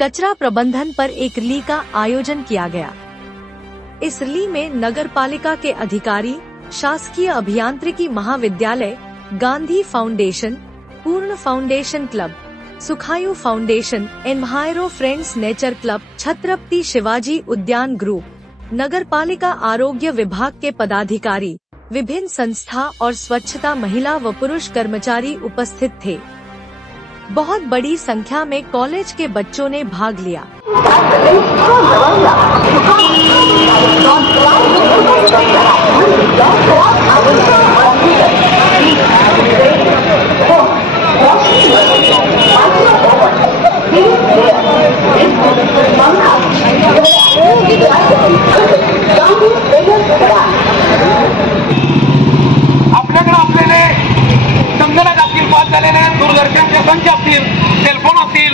कचरा प्रबंधन पर एक रैली का आयोजन किया गया। इस रैली में नगर पालिका के अधिकारी, शासकीय अभियांत्रिकी महाविद्यालय, Gandhi foundation, Purna foundation club, Sukhayu foundation, enviro friends nature club, Chhatrapati Shivaji Udyan group, नगर पालिका आरोग्य विभाग के पदाधिकारी, विभिन्न संस्था और स्वच्छता महिला व पुरुष कर्मचारी उपस्थित थे। बहुत बड़ी संख्या में कॉलेज के बच्चों ने भाग लिया। आपल्याकडे असलेले संगणक असतील, पास झालेले दूरदर्शनचे संच असतील, सेलफोन असतील,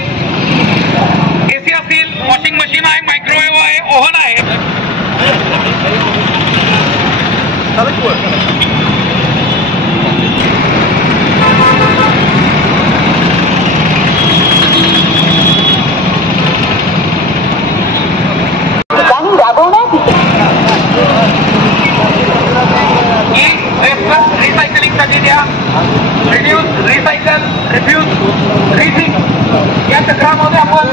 एसी असतील, वॉशिंग मशीन आहे, मायक्रोवेव्ह आहे, ओव्हन आहे। रिसायकलिंग साठी द्या, रिड्यूस, रिसायकल, रिफ्यूज, रिथिंक या चक्रामध्ये आपण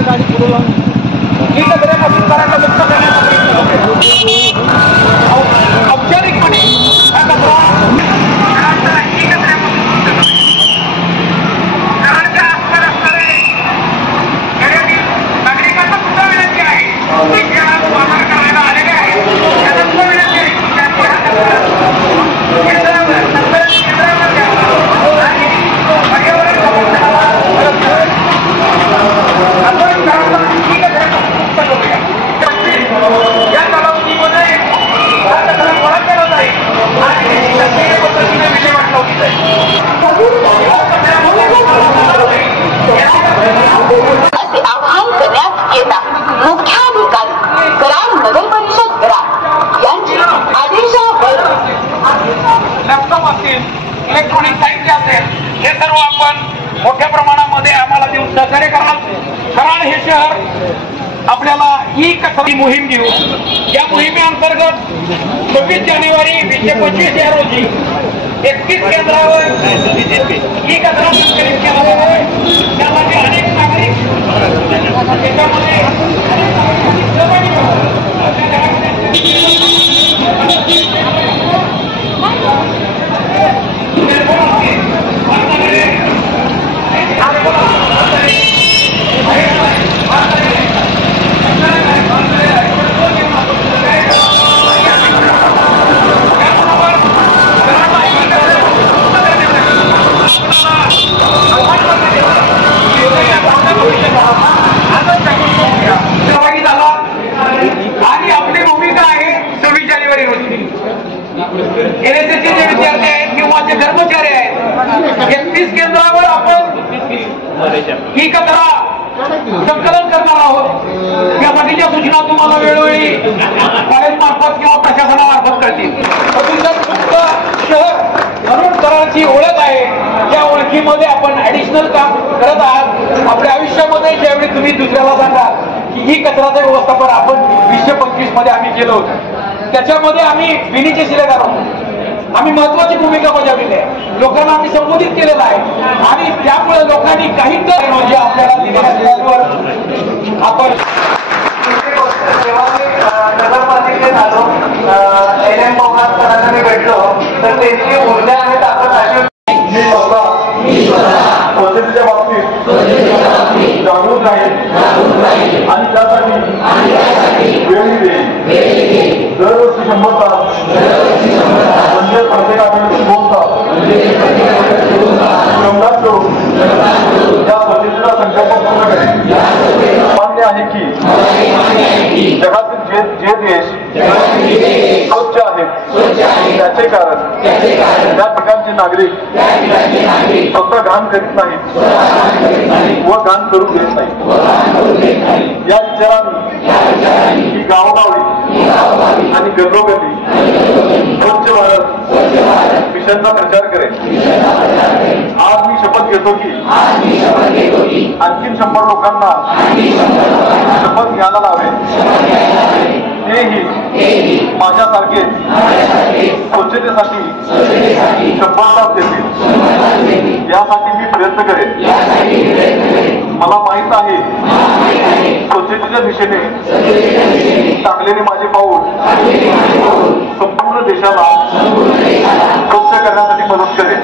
ही कचऱ्यापासून करायला मुक्त करण्यासाठी औपचारिकपणे हा कचरा ही कचऱ्यापासून मुक्त करणे, घराच्या आसपास असणारे घरातील नागरिकांना सुद्धा विनंती आहे, जे वापर करायला आलेले आहेत त्यांना सुद्धा विनंती आहे की त्यांनी हा कचरा इलेक्ट्रॉनिक साहित्य असेल हे सर्व आपण मोठ्या प्रमाणामध्ये आम्हाला देऊन सहकार्य कराल। कराड हे शहर आपल्याला ई कचरा मोहीम घेऊ। या मोहिमेअंतर्गत 26 जानेवारी 2025 या रोजी 31 केंद्रावर ई कचरा संकलित केला जाणार आहे। त्यामध्ये अनेक नागरिक त्याच्यामध्ये सहभागी होतात। सहभागी झाला आणि आपली भूमिका आहे 26 जानेवारी रोजी एनएसएसचे जे विद्यार्थी आहेत किंवा जे कर्मचारी आहेत 31 केंद्रावर आपण ही कचरा संकलन करणार आहोत। यासाठीच्या सूचना तुम्हाला वेळोवेळी कॉलेज मार्फत किंवा प्रशासनामार्फत कळतील। शहर म्हणून कराडची ओळख आहे, त्या ओळखीमध्ये आपण ऍडिशनल काम करत आहात। आपल्या आयुष्यामध्ये ज्यावेळी तुम्ही दुसऱ्याला सांगा की ही कचराचं व्यवस्थापन आपण 2025 मध्ये आम्ही केलं होतं, त्याच्यामध्ये आम्ही विनीचे शिलेदार होतो, आम्ही महत्वाची भूमिका बजावलेली आहे, लोकांना आम्ही संबोधित केलेलं आहे आणि त्यामुळे लोकांनी काही टेक्नॉलॉजी आपल्याला दिल्यावर आपण नगरपालिकेत आलो, एनएम पवार सरांना मी भेटलो तर त्यांची ऊर्जा आणि ताकद अशी स्वच्छतेच्या बाबतीत जागरूक राहील आणि त्यासाठी वेळ देईल। दरवर्षी 100 तास म्हणजे प्रत्येकाकडे 2 तास श्रमदान करून या स्वच्छतेचा संकल्प पूर्ण करेल। मान्य आहे की जगातील जे देश स्वच्छ आहेत त्याचे कारण त्या ठिकाणचे नागरिक स्वतः घाण करीत नाहीत व घाण करू देत नाहीत। या विचारांनी ही गावोगावी आणि घरोघरी स्वच्छ भारत मिशनचा प्रचार करेन. आज मी शपथ घेतो की आणखीन 100 लोकांना शपथ घ्यायला लावेन. तेही माझ्यासारखे स्वच्छतेसाठी शपथ देतील. यासाठी मी प्रयत्न करेन. मला माहित आहे स्वच्छतेच्या दिशेने टाकलेले माझे पाऊल संपूर्ण देशाला स्वच्छ करण्यासाठी मदत करेन.